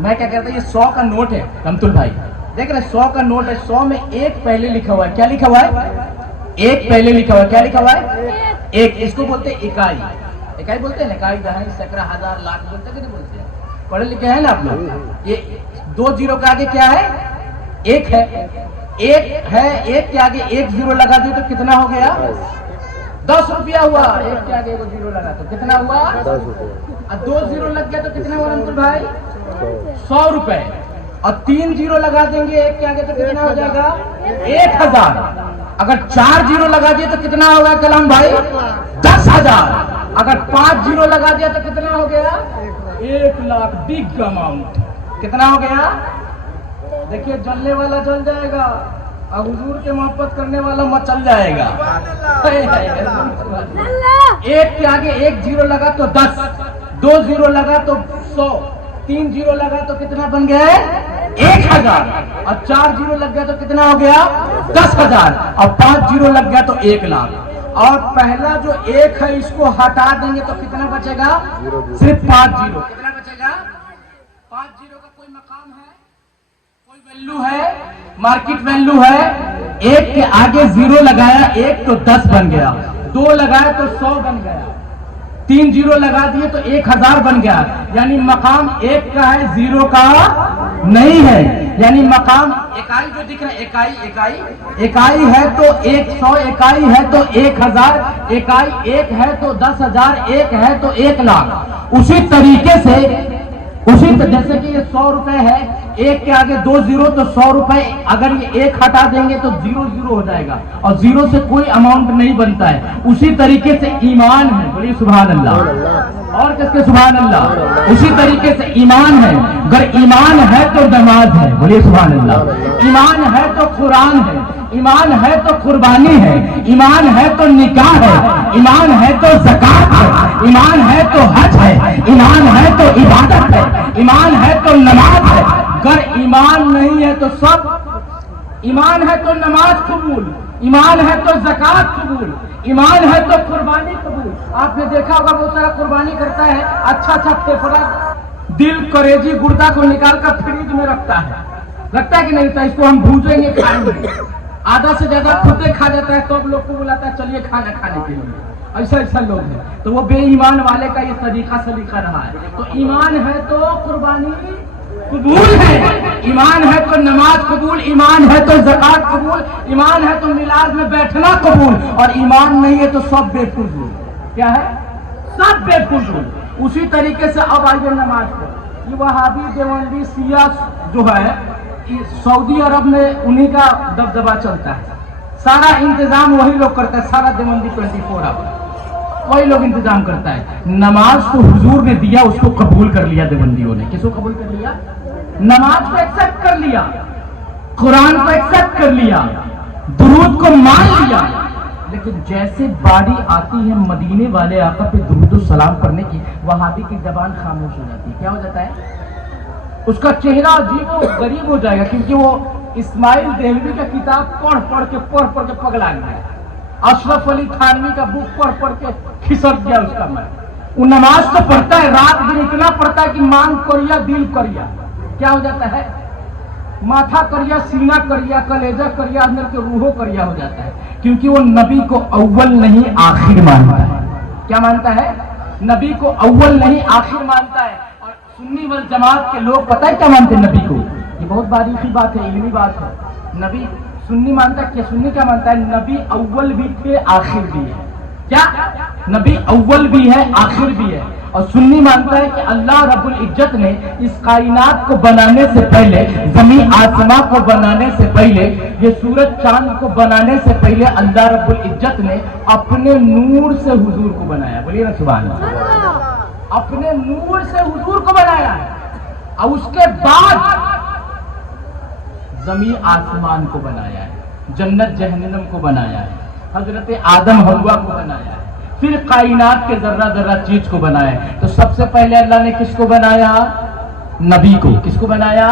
मैं क्या कहता हूँ, ये 100 का नोट है रमतुल भाई, देख रहे 100 का नोट है, 100 में एक पहले लिखा हुआ है, क्या लिखा हुआ है? एक पहले लिखा हुआ है, क्या लिखा हुआ है? एक। इसको बोलते हैं इकाई। इकाई बोलते हैं ना, इकाई, दहाई, सैकड़ा, हजार, लाख बोलते हैं कि नहीं बोलते हैं? पढ़े लिखे हैं ना आप लोग। ये 2 जीरो का आगे क्या है? एक है। एक है, एक के आगे 1 जीरो लगा दिए तो कितना हो गया? 10 रुपया हुआ। एक के आगे 1 जीरो लगा तो कितना हुआ? 10 रुपये। और 2 जीरो लग गया तो कितना हुआ रमतुल भाई? 100 रुपए। और 3 जीरो लगा देंगे एक के आगे तो कितना हो जाएगा? 1000। अगर 4 जीरो लगा दिए तो कितना होगा कलाम भाई? 10,000। अगर 5 जीरो लगा दिया तो कितना हो गया? 1 लाख। Big amount. कितना हो गया? देखिए, जलने वाला जल जाएगा और हुजूर के मोहब्बत करने वाला मचल जाएगा। एक के आगे 1 जीरो लगा तो 10, 2 जीरो लगा तो 100, 3 जीरो लगा तो कितना बन गया है? 1000। और 4 जीरो लग गया तो कितना हो गया? 10,000। और 5 जीरो लग गया तो 1 लाख। और पहला जो 1 है इसको हटा देंगे तो कितना बचेगा? सिर्फ 5 जीरो। कितना बचेगा? 5 जीरो का कोई मकाम है, कोई वैल्यू है, मार्केट वैल्यू है? एक के आगे 0 लगाया 1 तो 10 बन गया, 2 लगाया तो 100 बन गया, 3 जीरो लगा दिए तो 1000 बन गया। यानी मकाम 1 का है, 0 का नहीं है। यानी मकाम इकाई जो दिख रहा है, इकाई है तो 100, इकाई है तो 1000, इकाई 1 है तो 10,000, 1 है तो 1 लाख। उसी तरीके से जैसे कि ये 100 रुपए है, 1 के आगे 2 जीरो तो 100 रुपए। अगर ये 1 हटा देंगे तो 0 0 हो जाएगा और 0 से कोई अमाउंट नहीं बनता है। उसी तरीके से ईमान है, बोलिए सुभान अल्लाह। और किसके सुभान अल्लाह? उसी तरीके से ईमान है। अगर ईमान है तो नमाज है, बोलिए सुभान अल्लाह। ईमान है तो कुरान है, ईमान है तो कुर्बानी है, ईमान है तो निकाह है, ईमान है तो ज़कात है, ईमान है तो हज है, ईमान है तो इबादत है, ईमान है तो नमाज है। अगर ईमान नहीं है तो सब, ईमान है तो नमाज कबूल, ईमान है तो ज़कात कबूल, ईमान है तो कुर्बानी कबूल। आपने देखा होगा बहुत सारा कुर्बानी करता है, अच्छा फेफड़ा, दिल, करेजी, गुर्दा को निकाल कर फ्रिज में रखता है कि नहीं रखता? इसको हम भूजेंगे, खाएंगे। आधा से ज्यादा खुदे खा जाता है तो लोग को बुलाता है चलिए खाना खाने के लिए। ऐसा लोग हैं। तो वो बेईमान वाले का ये तरीका सलीका रहा है। तो ईमान है तो कुर्बानी कबूल है, ईमान है तो नमाज कबूल, ईमान है तो ज़कात कबूल, ईमान है तो मिलाद में बैठना कबूल, और ईमान नहीं है तो सब बेफजूल। क्या है? सब बेफजूल। उसी तरीके से अब आइए नमाज को। ये वहाबी, देवबंदी, शिया जो है, सऊदी अरब में उन्हीं का दबदबा चलता है। सारा इंतजाम वही लोग करता है, सारा देवबंदी 24 आवर वही लोग इंतजाम करता है। नमाज तो हुजूर ने दिया, उसको कबूल कर लिया देवबंदियों ने। किसको कबूल कर लिया? नमाज को एक्सेप्ट कर लिया, कुरान को एक्सेप्ट कर लिया, दुरूद को मान लिया। लेकिन जैसे बारी आती है मदीने वाले आका पे दुरूद सलाम पढ़ने की, वहाबी की जबान खामोश हो जाती है। क्या हो जाता है? उसका चेहरा अजीब गरीब हो जाएगा, क्योंकि वो इस्माइल देहलवी का किताब पढ़ के पगला गया। अशरफ अली थानवी का बुक पढ़ के खिसक गया उसका मन। वो नमाज तो पढ़ता है, रात दिन इतना पढ़ता है कि मांग करिया, दिल करिया। क्या हो जाता है? माथा करिया, सीना करिया, कलेजा करिया, अंदर के रूहो करिया हो जाता है। क्योंकि वो नबी को अव्वल नहीं आखिर मानता है। क्या मानता है? नबी को अव्वल नहीं आखिर मानता है। और सुन्नी वल जमात के लोग पता है क्या मानते हैं नबी को? ये बहुत बारीकी बात है, इल्मी बात है। नबी सुन्नी मानता है क्या? सुन्नी क्या मानता है? नबी अव्वल भी थे, आखिर भी है। क्या? नबी अव्वल भी है, आखिर भी है। और सुन्नी मानता है कि अल्लाह रब्बुल इज्जत ने इस कायनात को बनाने से पहले, जमीन आसमां को बनाने से पहले, ये सूरज चांद को बनाने से पहले अल्लाह रब्बुल इज्जत ने अपने नूर से हुजूर को बनाया। बोलिए ना सुभान अल्लाह। अपने नूर से हुजूर को बनाया है, और उसके बाद जमीन आसमान को बनाया है, जन्नत जहन्नम को बनाया है, हजरत आदम हव्वा को बनाया है, फिर कायनात के जर्रा जर्रा चीज को बनाया है। तो सबसे पहले अल्लाह ने किसको बनाया? नबी को। किसको बनाया?